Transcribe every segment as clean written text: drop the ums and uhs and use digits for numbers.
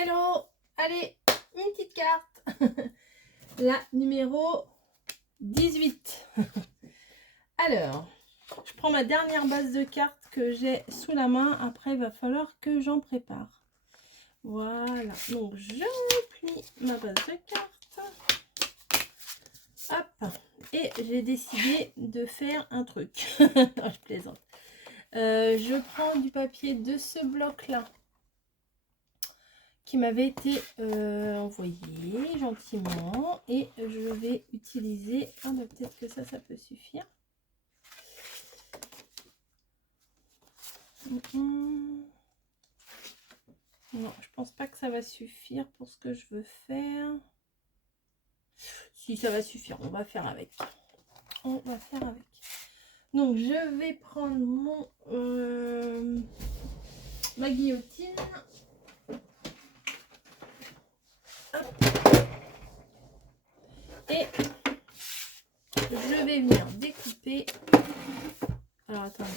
Hello, allez, une petite carte. La numéro 18. Alors, je prends ma dernière base de cartes que j'ai sous la main. Après, il va falloir que j'en prépare. Voilà, donc je replie ma base de cartes. Hop, et j'ai décidé de faire un truc. Non, je plaisante. Je prends du papier de ce bloc-là qui m'avait été envoyé gentiment et je vais utiliser peut-être que ça peut suffire. Non, je pense pas que ça va suffire pour ce que je veux faire. Si, ça va suffire, on va faire avec. Donc je vais prendre ma guillotine. Et je vais venir découper. Alors attendez.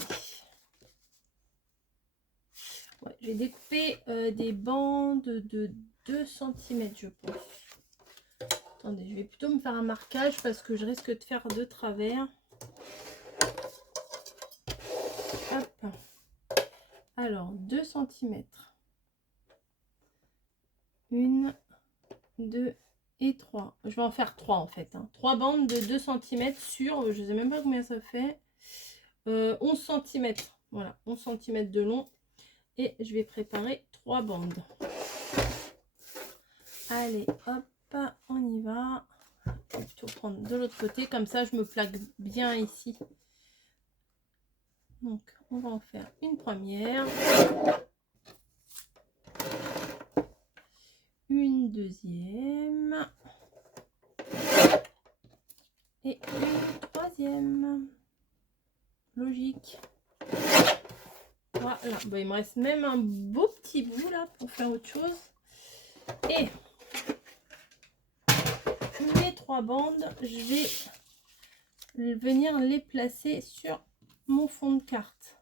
Ouais, j'ai découpé des bandes de 2 cm, je pense. Attendez, je vais plutôt me faire un marquage parce que je risque de faire de travers. Hop. Alors, 2 cm. 1, 2 et 3. Je vais en faire 3 en fait. 3 bandes de 2 cm sur, je ne sais même pas combien ça fait, 11 cm. Voilà, 11 cm de long. Et je vais préparer 3 bandes. Allez, hop, on y va. Je vais plutôt prendre de l'autre côté, comme ça je me plaque bien ici. Donc, on va en faire une première. Une deuxième. Et une troisième. Logique. Voilà, bon, il me reste même un beau petit bout là pour faire autre chose. Et les 3 bandes, je vais venir les placer sur mon fond de carte.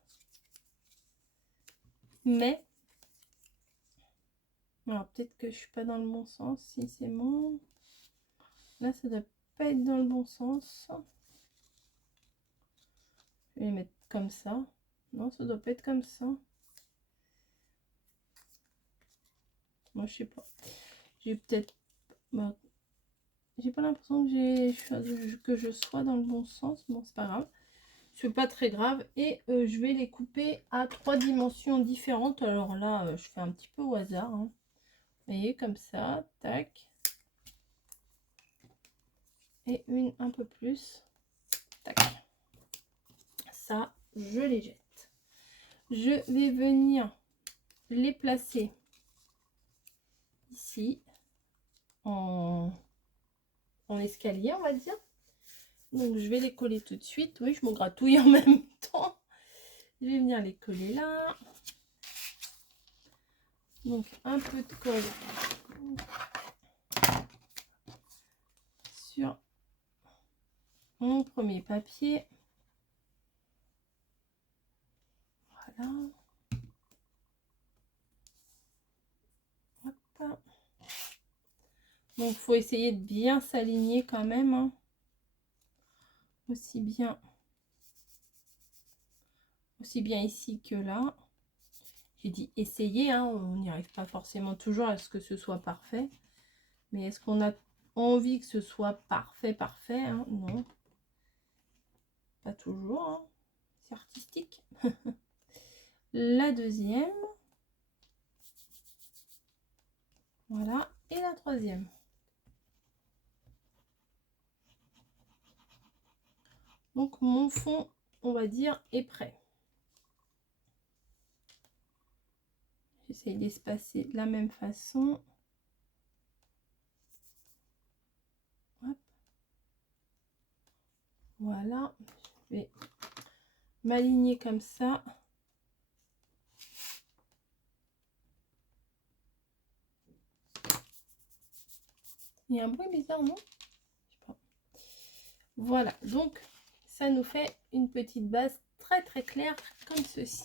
Mais, alors peut-être que je suis pas dans le bon sens. Si c'est bon, là ça doit pas être dans le bon sens. Je vais les mettre comme ça. Non, ça doit pas être comme ça. Moi, je sais pas. J'ai peut-être... Bah, j'ai pas l'impression que je sois dans le bon sens. Bon, c'est pas grave. C'est pas très grave. Et je vais les couper à 3 dimensions différentes. Alors là, je fais un petit peu au hasard. Vous voyez, comme ça. Tac. Et une un peu plus. Tac. Ça, je les jette. Je vais venir les placer ici en escalier, on va dire. Donc je vais les coller tout de suite. Oui, je me gratouille en même temps. Je vais venir les coller là. Donc un peu de colle sur mon premier papier. Voilà. Hop. Donc il faut essayer de bien s'aligner quand même. Aussi bien ici que là. J'ai dit essayer, on n'y arrive pas forcément toujours à ce que ce soit parfait. Mais est-ce qu'on a envie que ce soit parfait, non. Pas toujours. C'est artistique. La deuxième. Voilà. Et la troisième. Donc mon fond, on va dire, est prêt. J'essaie d'espacer de la même façon. Hop. Voilà. Je vais m'aligner comme ça. Il y a un bruit bizarre, non? Je sais pas. Voilà. Donc, ça nous fait une petite base très très claire comme ceci.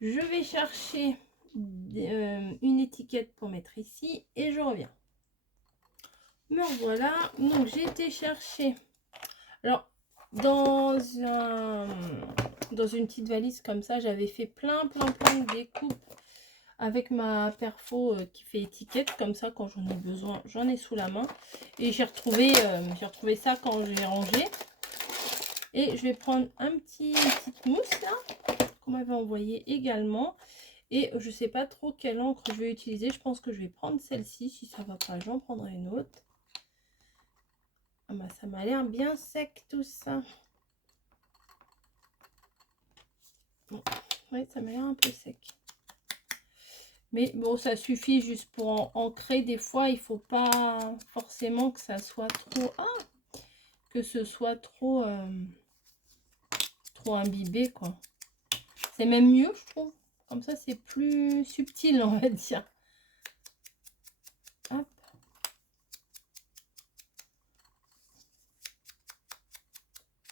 Je vais chercher une étiquette pour mettre ici et je reviens. Me voilà. Donc j'ai été chercher. Alors dans une petite valise comme ça, j'avais fait plein de découpes avec ma perfo qui fait étiquette, comme ça quand j'en ai besoin, j'en ai sous la main. Et j'ai retrouvé ça quand j'ai rangé. Et je vais prendre une petite mousse là, qu'on m'avait envoyé également. Et je sais pas trop quelle encre je vais utiliser. Je pense que je vais prendre celle-ci. Si ça va pas, j'en prendrai une autre. Ah bah ça m'a l'air bien sec tout ça. Bon, ouais, ça m'a l'air un peu sec. Mais bon, ça suffit juste pour ancrer. Des fois, il faut pas forcément que ça soit trop... Ah, que ce soit trop imbibé, quoi. C'est même mieux, je trouve. Comme ça, c'est plus subtil, on va dire. Hop.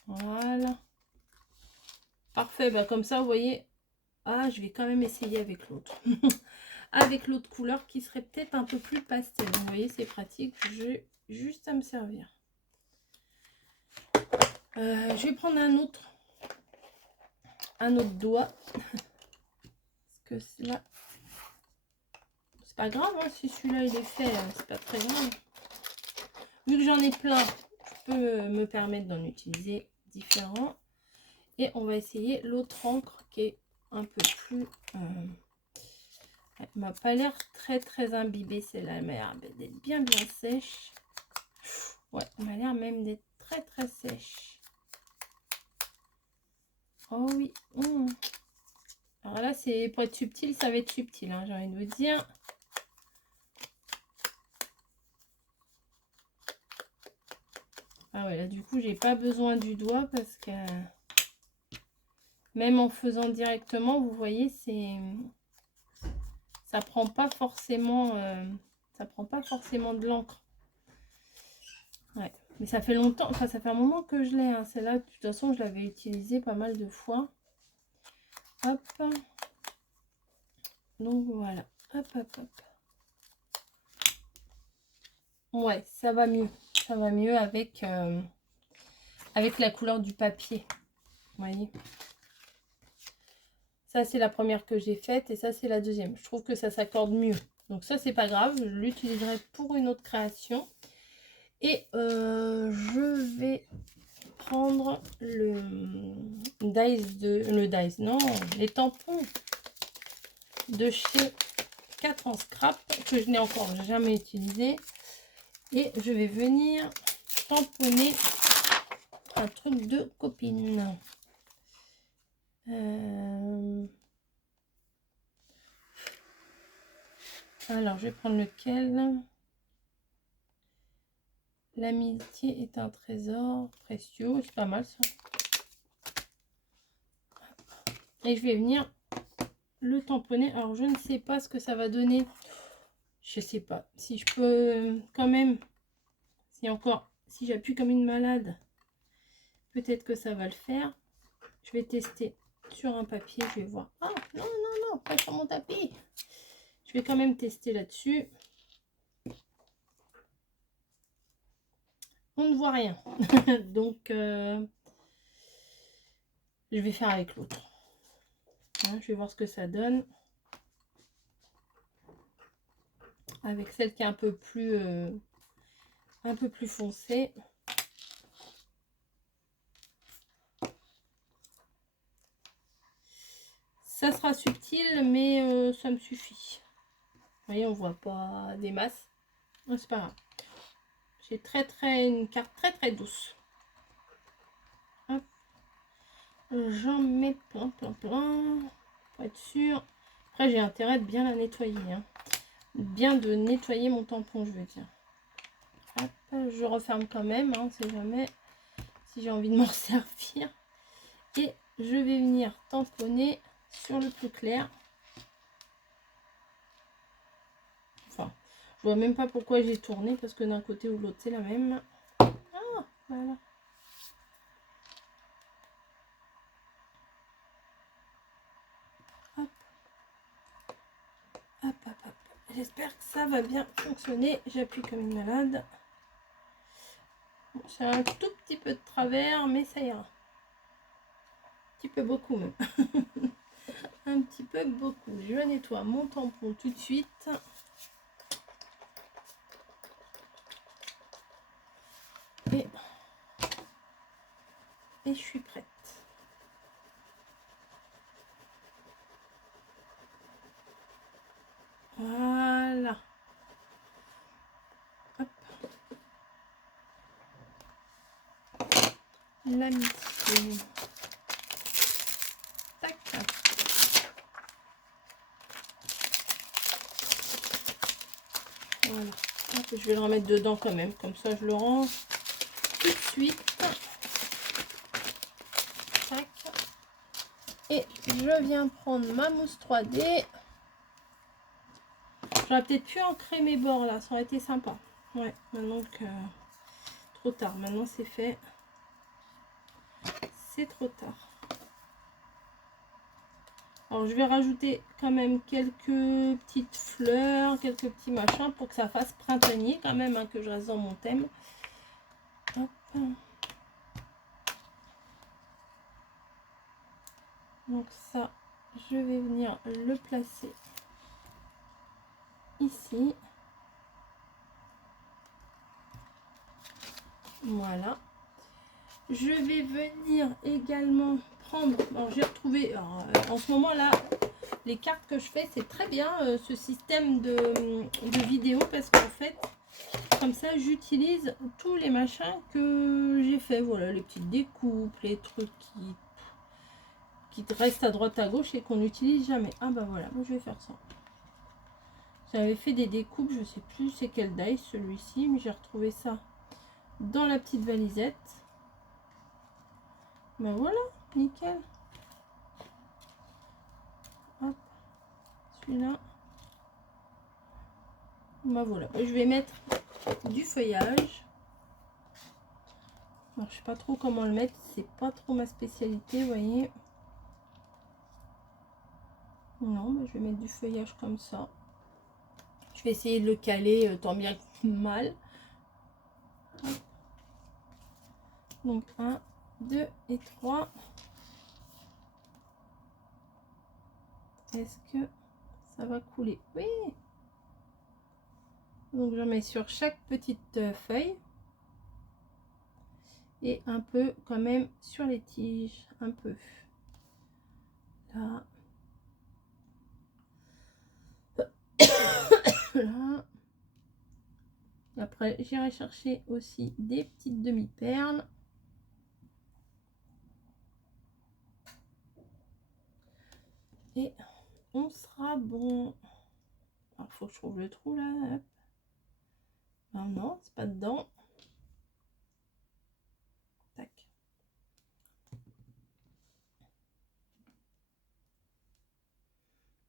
Voilà. Parfait. Bah, comme ça, vous voyez... Ah, je vais quand même essayer avec l'autre. Avec l'autre couleur qui serait peut-être un peu plus pastel. Vous voyez, c'est pratique. J'ai juste à me servir. Je vais prendre un autre doigt. Parce que là, c'est pas grave, hein, si celui-là il est fait, c'est pas très grave. Vu que j'en ai plein, je peux me permettre d'en utiliser différents. Et on va essayer l'autre encre qui est un peu plus... elle m'a pas l'air très imbibée, celle-là. Elle m'a l'air d'être bien sèche. Ouais, elle m'a l'air même d'être très sèche. Oh oui. Alors là, c'est pour être subtil, ça va être subtil, hein, j'ai envie de vous dire. Ah ouais, là du coup, j'ai pas besoin du doigt parce que même en faisant directement, vous voyez, ça prend pas forcément de l'encre. Ouais, mais ça fait longtemps, enfin ça fait un moment que je l'ai, hein. Celle-là, de toute façon, je l'avais utilisée pas mal de fois. Hop. Donc voilà. Hop. Ouais, ça va mieux. Ça va mieux avec la couleur du papier. Vous voyez. Ça, c'est la première que j'ai faite et ça, c'est la deuxième. Je trouve que ça s'accorde mieux. Donc ça, c'est pas grave. Je l'utiliserai pour une autre création. Et je vais prendre les tampons de chez 4 en scrap que je n'ai encore jamais utilisé. Et je vais venir tamponner un truc de copine. Alors, je vais prendre lequel? L'amitié est un trésor précieux. C'est pas mal ça. Et je vais venir le tamponner. Alors, je ne sais pas ce que ça va donner. Je sais pas. Si je peux quand même... Si j'appuie comme une malade, peut-être que ça va le faire. Je vais tester sur un papier. Je vais voir. Ah, non, pas sur mon tapis. Je vais quand même tester là-dessus. On ne voit rien. Donc, je vais faire avec l'autre. Hein, je vais voir ce que ça donne. Avec celle qui est un peu plus foncée. Ça sera subtil, mais ça me suffit. Vous voyez, on voit pas des masses. C'est pas grave. J'ai une carte très douce. J'en mets plein pour être sûr. Après, j'ai intérêt de bien la nettoyer, hein. Bien de nettoyer mon tampon, je veux dire. Hop, je referme quand même, hein, on sait jamais si j'ai envie de m'en servir. Et je vais venir tamponner sur le plus clair. Enfin, je vois même pas pourquoi j'ai tourné, parce que d'un côté ou de l'autre, c'est la même. Ah, voilà. Hop. j'espère que ça va bien fonctionner. J'appuie comme une malade. Bon, c'est un tout petit peu de travers, mais ça ira. Un petit peu beaucoup même. Un petit peu beaucoup. Je nettoie mon tampon tout de suite. Et je suis prête. Voilà. Hop. L'amitié. Tac. Voilà. Hop, je vais le remettre dedans quand même. Comme ça, je le range tout de suite. Tac. Et je viens prendre ma mousse 3D. J'aurais peut-être pu ancrer mes bords là. Ça aurait été sympa. Ouais, maintenant que... Trop tard. Maintenant, c'est fait. C'est trop tard. Alors je vais rajouter quand même quelques petites fleurs, quelques petits machins pour que ça fasse printanier quand même, hein, que je reste dans mon thème. Hop. Donc ça, je vais venir le placer ici. Voilà. Je vais venir également prendre, alors j'ai retrouvé, alors, en ce moment là, les cartes que je fais, c'est très bien ce système de vidéo parce qu'en fait, comme ça, j'utilise tous les machins que j'ai fait. Voilà, les petites découpes, les trucs qui restent à droite à gauche et qu'on n'utilise jamais. Ah bah voilà, moi je vais faire ça. J'avais fait des découpes, je sais plus c'est quel die celui-ci, mais j'ai retrouvé ça dans la petite valisette. Ben voilà, nickel. Hop, celui-là. Ben voilà, je vais mettre du feuillage. Alors, je sais pas trop comment le mettre, c'est pas trop ma spécialité, vous voyez. Non, ben je vais mettre du feuillage comme ça. Je vais essayer de le caler tant bien que mal. Hop. Donc 1, 2 et 3. Est-ce que ça va couler? Oui. Donc j'en mets sur chaque petite feuille. Et un peu quand même sur les tiges. Un peu. Là. Là. Et après j'irai chercher aussi des petites demi-perles. Et on sera bon. Alors faut que je trouve le trou là. Hop. Non, non, c'est pas dedans. Tac.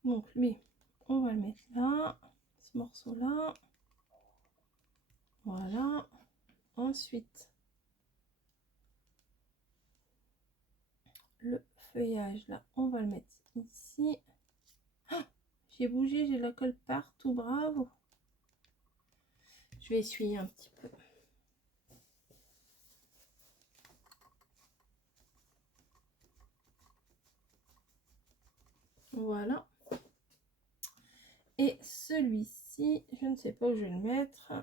Donc lui, on va le mettre là. Ce morceau là. Voilà. Ensuite, le feuillage là, on va le mettre ici. Ah, j'ai bougé, j'ai la colle partout, bravo. Je vais essuyer un petit peu. Voilà. Et celui-ci, je ne sais pas où je vais le mettre.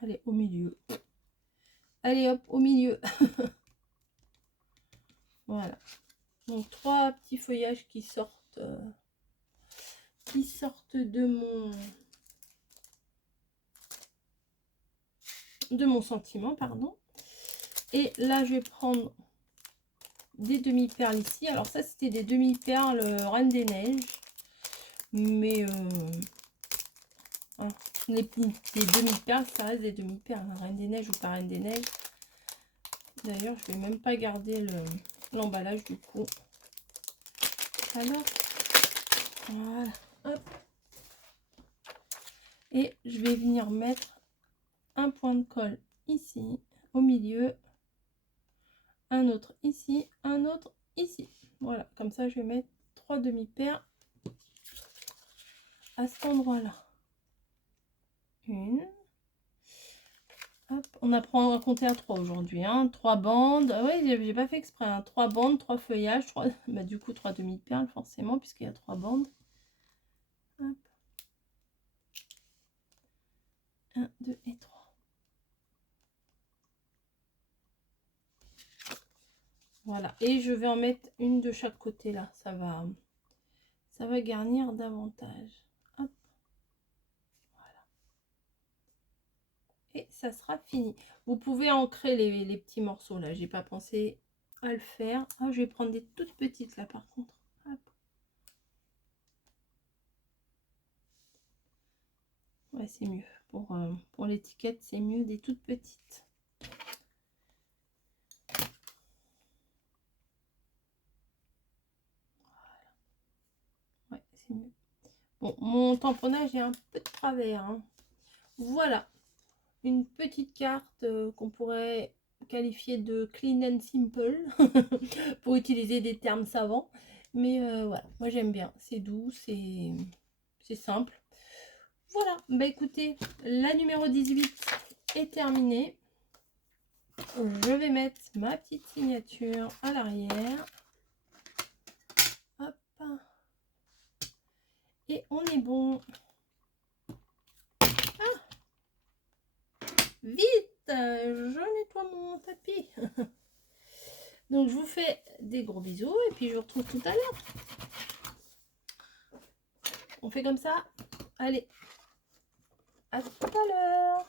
Allez, au milieu. Allez hop, au milieu. Voilà. Donc 3 petits feuillages qui sortent de mon sentiment, pardon. Et là, je vais prendre des demi-perles ici. Alors ça, c'était des demi-perles Reine des Neiges. Mais hein, les demi-perles, ça reste des demi-perles. Reine des Neiges ou pas Reine des Neiges. D'ailleurs, je vais même pas garder l'emballage du coup. Alors, voilà. Hop. Et je vais venir mettre un point de colle ici, au milieu. Un autre ici, un autre ici. Voilà, comme ça, je vais mettre 3 demi-paires à cet endroit-là. Une. Hop, on apprend à compter à 3 aujourd'hui. Hein. 3 bandes. Oui, j'ai pas fait exprès. Hein. 3 bandes, 3 feuillages, 3... Bah, du coup 3 demi-perles forcément, puisqu'il y a 3 bandes. Hop. 1, 2 et 3. Voilà. Et je vais en mettre une de chaque côté là. Ça va garnir davantage. Hop. Voilà. Et ça sera fini. Vous pouvez ancrer les petits morceaux là. J'ai pas pensé à le faire. Ah, je vais prendre des toutes petites là par contre. Hop. Ouais, c'est mieux. Pour l'étiquette, c'est mieux des toutes petites. Voilà. Ouais, c'est mieux. Bon, mon tamponnage est un peu de travers. Hein. Voilà. Une petite carte qu'on pourrait qualifier de clean and simple pour utiliser des termes savants. Mais voilà, moi j'aime bien. C'est doux, c'est simple. Voilà, bah écoutez, la numéro 18 est terminée. Je vais mettre ma petite signature à l'arrière. Hop. Et on est bon. Ah, vite, je nettoie mon tapis. Donc je vous fais des gros bisous et puis je vous retrouve tout à l'heure. On fait comme ça. Allez, à tout à l'heure.